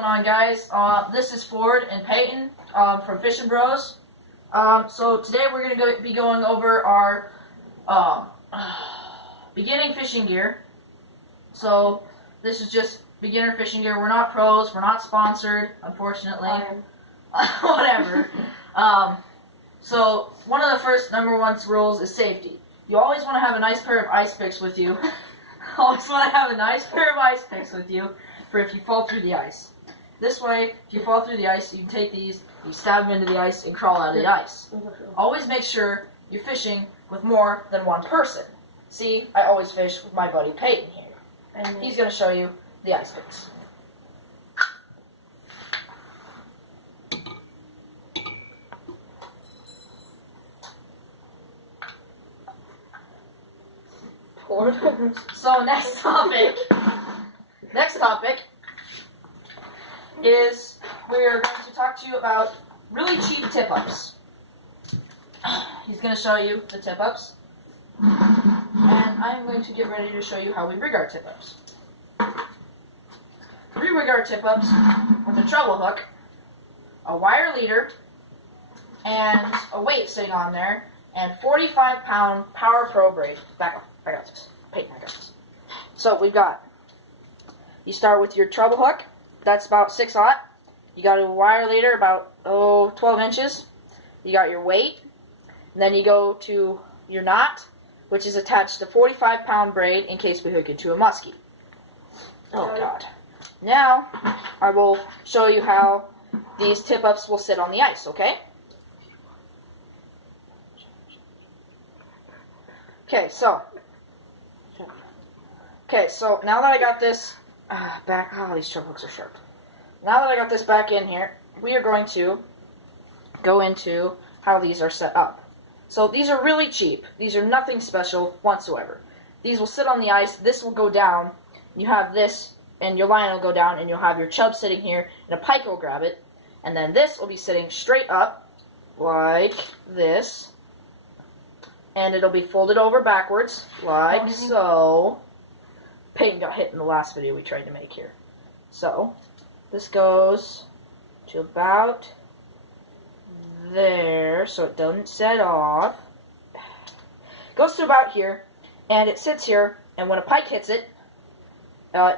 going on, guys? This is Ford and Peyton from Fishing Bros. So today we're going to be going over our beginning fishing gear. So this is just beginner fishing gear. We're not pros. We're not sponsored, unfortunately. Whatever. So one of the first #1 rules is safety. You always want to have a nice pair of ice picks with you. Always want to have a nice pair of ice picks with you for if you fall through the ice. This way, if you fall through the ice, you can take these, you stab them into the ice, and crawl out of the ice. Always make sure you're fishing with more than one person. See, I always fish with my buddy Peyton here. He's going to show you the ice picks. So next topic is we're going to talk to you about really cheap tip-ups. He's going to show you the tip-ups, and I'm going to get ready to show you how we rig our tip-ups. We rig our tip-ups with a treble hook, a wire leader, and a weight sitting on there, and 45-pound Power Pro braid. Back up. I got this. Peyton, I got this. So we've got, you start with your treble hook. That's about 6/0. You got a wire leader about 12 inches. You got your weight. And then you go to your knot, which is attached to 45-pound braid in case we hook it to a muskie. Oh God. Now I will show you how these tip-ups will sit on the ice, okay? Okay, so now that I got this back, these treble hooks are sharp. Now that I got this back in here, we are going to go into how these are set up. So these are really cheap. These are nothing special whatsoever. These will sit on the ice. This will go down. You have this, and your line will go down, and you'll have your chub sitting here, and a pike will grab it. And then this will be sitting straight up, like this. And it'll be folded over backwards, like so. Peyton got hit in the last video we tried to make here. So, this goes to about there, so it doesn't set off. Goes to about here, and it sits here, and when a pike hits it,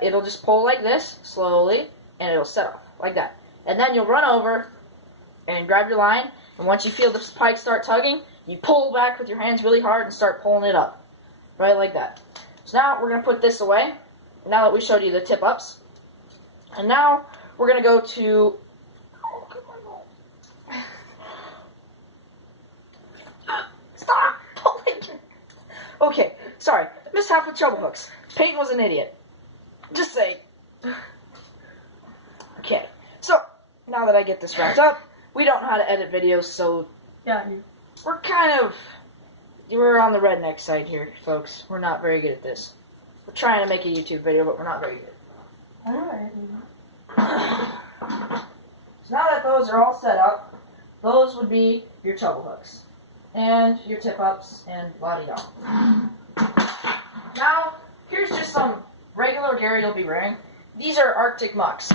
it'll just pull like this, slowly, and it'll set off, like that. And then you'll run over and grab your line, and once you feel the pike start tugging, you pull back with your hands really hard and start pulling it up. Right like that. So now we're going to put this away, now that we showed you the tip-ups. And now we're going to go to... Stop pulling! Okay, sorry. Mishap with treble hooks. Peyton was an idiot. Just saying. Okay, so now that I get this wrapped up, we don't know how to edit videos, so... Yeah, we're on the redneck side here, folks. We're not very good at this. We're trying to make a YouTube video, but we're not very good. Alright. So now that those are all set up, those would be your treble hooks. And your tip-ups, and la-di-da. Now, here's just some regular gear you'll be wearing. These are Arctic Mucks.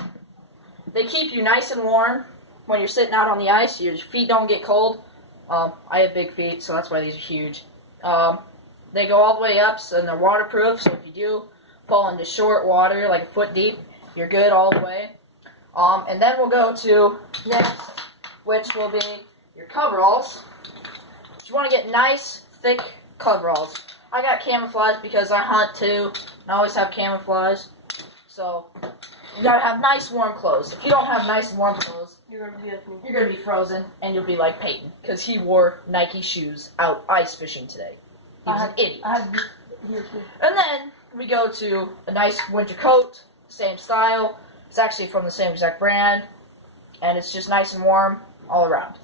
They keep you nice and warm when you're sitting out on the ice. Your feet don't get cold. I have big feet, so that's why these are huge. They go all the way up, and they're waterproof, so if you do fall into short water, like a foot deep, you're good all the way. And then we'll go to next, which will be your coveralls. You want to get nice, thick coveralls. I got camouflage because I hunt too, and I always have camouflage. So, you gotta have nice, warm clothes. If you don't have nice, warm clothes, you're gonna be frozen, and you'll be like Peyton, because he wore Nike shoes out ice fishing today. He was an idiot. And then we go to a nice winter coat, same style. It's actually from the same exact brand, and it's just nice and warm all around.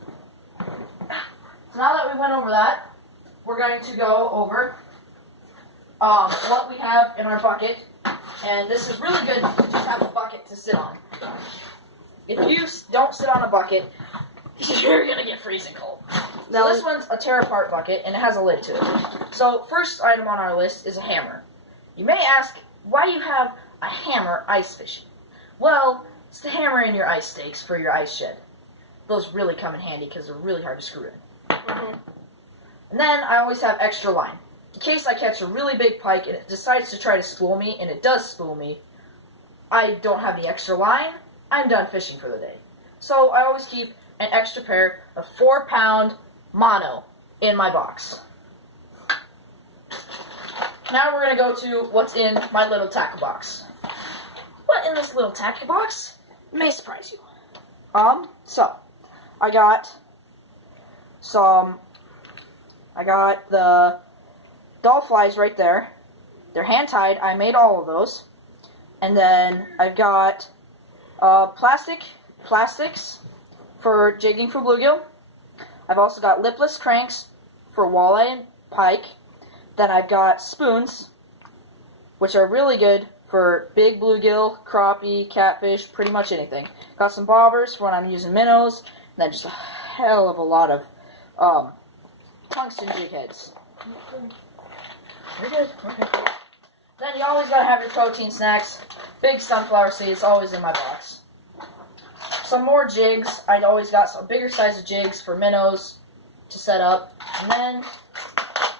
So now that we went over that, we're going to go over what we have in our bucket, and this is really good to just have a bucket to sit on. If you don't sit on a bucket, you're going to get freezing cold. Now this one's a tear-apart bucket, and it has a lid to it. So first item on our list is a hammer. You may ask, why do you have a hammer ice fishing? Well, It's to hammer in your ice stakes for your ice shed. Those really come in handy because they're really hard to screw in. And then I always have extra line. In case I catch a really big pike and it decides to try to spool me, and it does spool me, I don't have the extra line, I'm done fishing for the day. So I always keep an extra pair of 4-pound mono in my box. Now we're going to go to what's in my little tackle box. What in this little tackle box may surprise you. So I got the doll flies right there. They're hand tied. I made all of those. And then I've got plastics for jigging for bluegill. I've also got lipless cranks for walleye and pike. Then I've got spoons, which are really good for big bluegill, crappie, catfish, pretty much anything. Got some bobbers for when I'm using minnows, and then just a hell of a lot of tungsten jig heads. You're good. Okay. Then you always gotta have your protein snacks. Big sunflower seeds, always in my box. Some more jigs. I'd always got some bigger size of jigs for minnows to set up. And then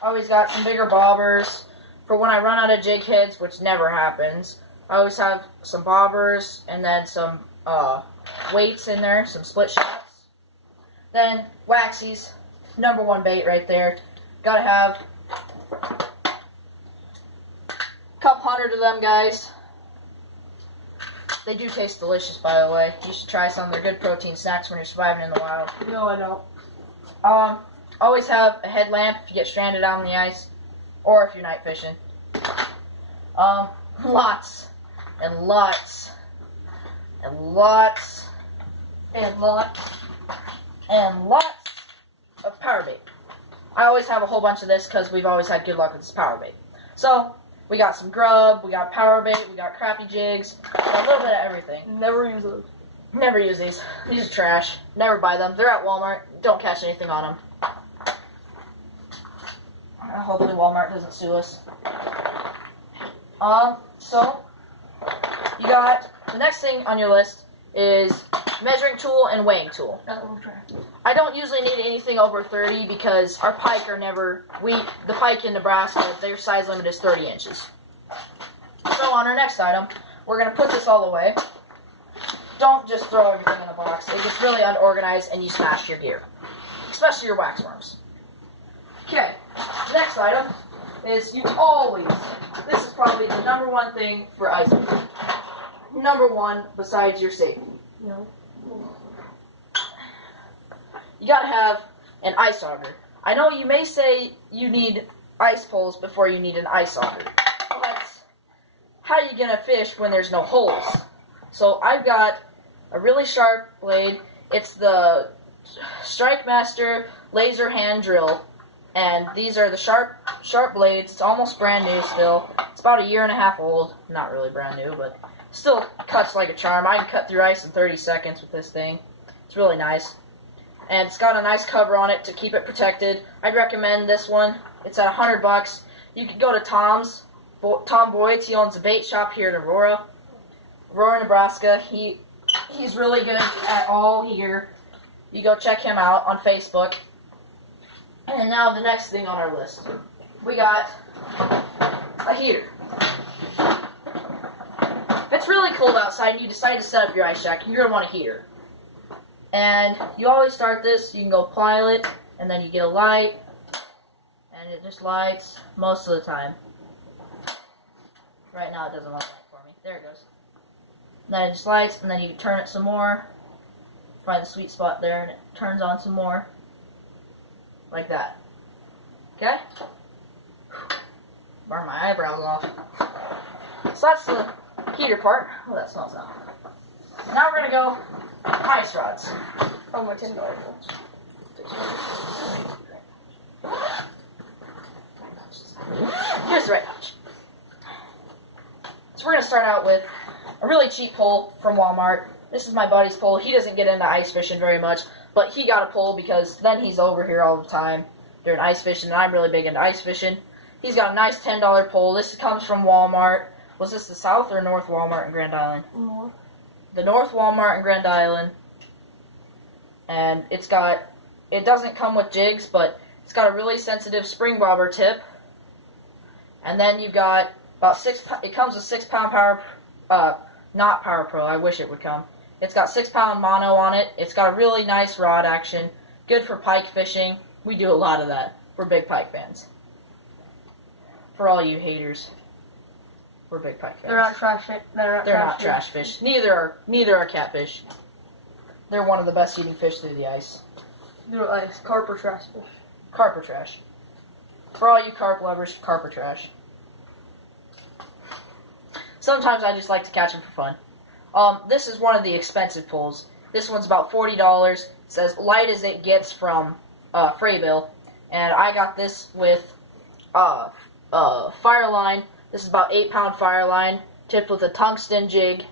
I always got some bigger bobbers for when I run out of jig heads, which never happens. I always have some bobbers and then some weights in there, some split shots. Then waxies, #1 bait right there. Gotta have a couple hundred of them, guys. They do taste delicious, by the way. You should try some. They're good protein snacks when you're surviving in the wild. No, I don't. Always have a headlamp if you get stranded out on the ice, or if you're night fishing. Lots and lots and lots and lots and lots of power bait. I always have a whole bunch of this because we've always had good luck with this power bait. So we got some grub, we got power bait, we got crappie jigs, a little bit of everything. Never use those. Never use these. These are trash. Never buy them. They're at Walmart. Don't catch anything on them. Hopefully Walmart doesn't sue us. So you got the next thing on your list is measuring tool and weighing tool. I don't usually need anything over 30 because our pike are never, the pike in Nebraska, their size limit is 30 inches. So on our next item, we're going to put this all away. Don't just throw everything in the box. It gets really unorganized and you smash your gear. Especially your wax worms. Okay, next item is you always, this is probably the #1 thing for ice fishing. #1 besides your safety. No. You gotta have an ice auger. I know you may say you need ice poles before you need an ice auger, but how are you gonna fish when there's no holes? So I've got a really sharp blade. It's the Strike Master laser hand drill, and these are the sharp blades. It's almost brand new still. It's about 1.5 years old. Not really brand new, but still cuts like a charm. I can cut through ice in 30 seconds with this thing. It's really nice. And it's got a nice cover on it to keep it protected. I'd recommend this one. It's at $100. You could go to Tom Boyd's. He owns a bait shop here in Aurora, Nebraska. He's really good at all here. You go check him out on Facebook. And now the next thing on our list. We got a heater. If it's really cold outside and you decide to set up your ice shack, you're going to want a heater. And you always start this, you can go pilot, and then you get a light, and it just lights most of the time. Right now it doesn't light for me. There it goes. And then it just lights, and then you can turn it some more. Find the sweet spot there, and it turns on some more. Like that. Okay? Burn my eyebrows off. So that's the heater part. Oh, that smells out. Now we're going to go ice rods. Oh, my $10 bills. Here's the right notch. So we're going to start out with a really cheap pole from Walmart. This is my buddy's pole. He doesn't get into ice fishing very much, but he got a pole because then he's over here all the time during ice fishing, and I'm really big into ice fishing. He's got a nice $10 pole. This comes from Walmart. Was this the South or North Walmart in Grand Island? North. the North Walmart in Grand Island, and it doesn't come with jigs, but it's got a really sensitive spring bobber tip, and then you got about it comes with 6 pound power, not Power Pro, I wish it would come. It's got 6 pound mono on it, it's got a really nice rod action, good for pike fishing, we do a lot of that, we're big pike fans. For all you haters, we're big pike fans. They're not trash. They're not trash fish. Neither are catfish. They're one of the best eating fish through the ice. They're like carp or trash fish. Carp or trash. For all you carp lovers, carp or trash. Sometimes I just like to catch them for fun. This is one of the expensive pulls. This one's about $40. It says light as it gets from Frabill, and I got this with Fireline. This is about 8 pound Fireline, tipped with a tungsten jig.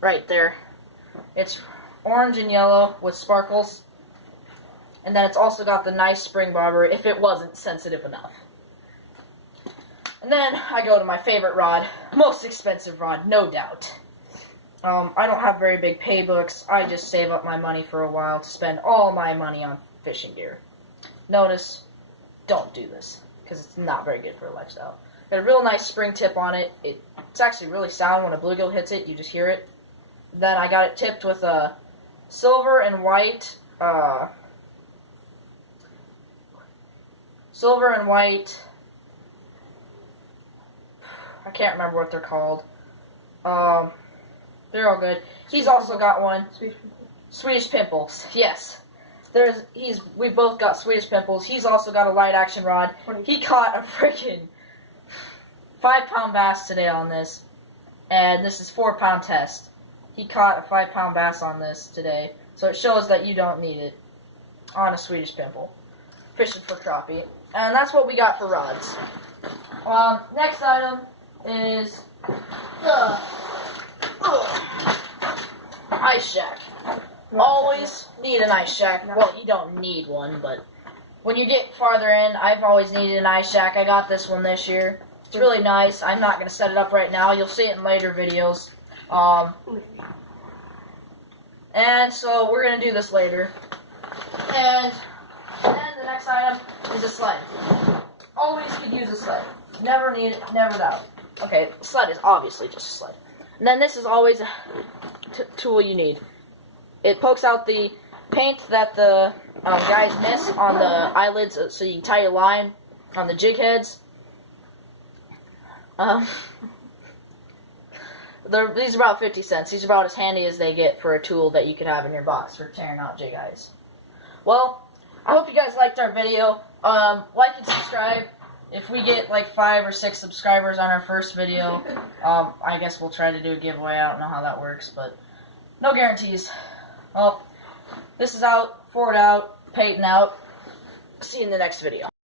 Right there. It's orange and yellow with sparkles. And then it's also got the nice spring bobber if it wasn't sensitive enough. And then I go to my favorite rod, most expensive rod, no doubt. I don't have very big pay books. I just save up my money for a while to spend all my money on fishing gear. Notice, don't do this, because it's not very good for a lifestyle. Got a real nice spring tip on it. It's actually really sound when a bluegill hits it. You just hear it. Then I got it tipped with a silver and white, I can't remember what they're called. They're all good. He's also got one. Swedish Pimples. Yes. We both got Swedish Pimples. He's also got a light action rod. He caught a freaking 5 pound bass today on this. And this is 4 pound test. He caught a 5 pound bass on this today. So it shows that you don't need it on a Swedish Pimple. Fishing for crappie. And that's what we got for rods. Next item is ice shack. Always need an ice shack. Well, you don't need one, but when you get farther in, I've always needed an ice shack. I got this one this year. It's really nice. I'm not going to set it up right now. You'll see it in later videos. And so we're going to do this later. And then the next item is a sled. Always could use a sled. Never need it, never doubt. Okay, the sled is obviously just a sled. And then this is always a tool you need. It pokes out the paint that the guys miss on the eyelids, so you can tie your line on the jig heads. These are about 50 cents. These are about as handy as they get for a tool that you could have in your box for tearing out jig eyes. Well, I hope you guys liked our video. Like and subscribe. If we get like 5 or 6 subscribers on our first video, I guess we'll try to do a giveaway. I don't know how that works, but no guarantees. Well, this is out, Ford out, Peyton out. See you in the next video.